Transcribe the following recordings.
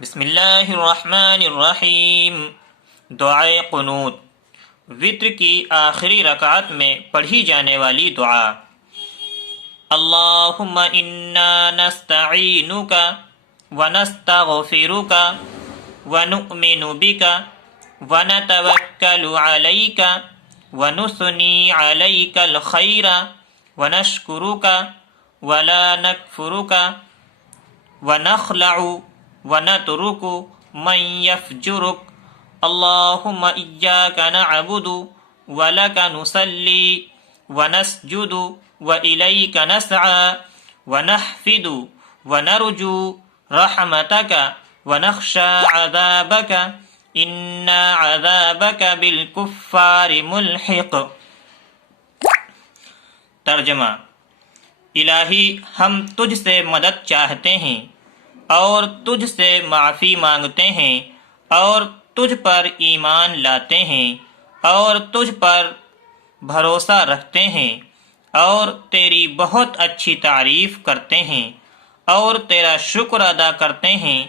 بسم اللہ الرحمن الرحیم۔ دعائے قنوت، وتر کی آخری رکعت میں پڑھی جانے والی دعا۔ اللہم انا نستعینک ونستغفرک ونؤمن بک ونتوکل علیک ونثنی علیک الخیر ونشکرک ولا نکفرک ونخلع ونترک من یفجرک اللہم ایاک نعبد ولک نصلی ونسجد وإلیک نسعی ونحفد ونرجو رحمتک ونخشى عذابک ان عذابک بالکفار ملحق۔ ترجمہ: الہی، ہم تجھ سے مدد چاہتے ہیں اور تجھ سے معافی مانگتے ہیں اور تجھ پر ایمان لاتے ہیں اور تجھ پر بھروسہ رکھتے ہیں اور تیری بہت اچھی تعریف کرتے ہیں اور تیرا شکر ادا کرتے ہیں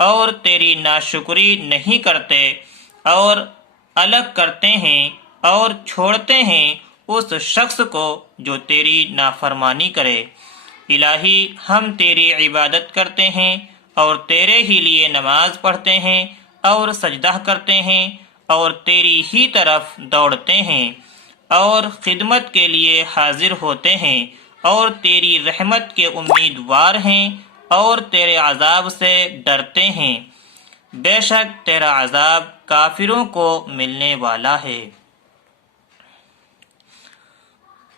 اور تیری ناشکری نہیں کرتے اور الگ کرتے ہیں اور چھوڑتے ہیں اس شخص کو جو تیری نافرمانی کرے۔ الہی، ہم تیری عبادت کرتے ہیں اور تیرے ہی لیے نماز پڑھتے ہیں اور سجدہ کرتے ہیں اور تیری ہی طرف دوڑتے ہیں اور خدمت کے لیے حاضر ہوتے ہیں اور تیری رحمت کے امیدوار ہیں اور تیرے عذاب سے ڈرتے ہیں۔ بے شک تیرا عذاب کافروں کو ملنے والا ہے۔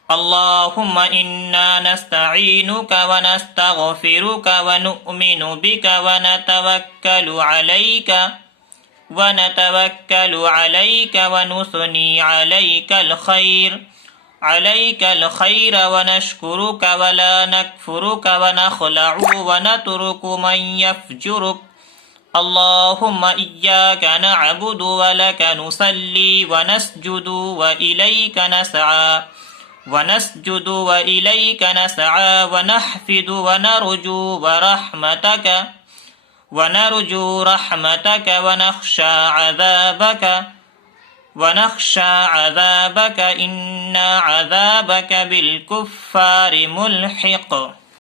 اللہم انا نستعینک ونستغفرک ونؤمن بک ونتوکل علیک ونثنی علیک الخیر ونشکرک ولا نکفرک ونخلع ونترک من یفجرک اللہم ایاک نعبد ولک نصلی ونسجد وإلیک نسعی ونحفد ونرجو رحمتک ونخشى عذابک ان عذابک بالکفار ملحق۔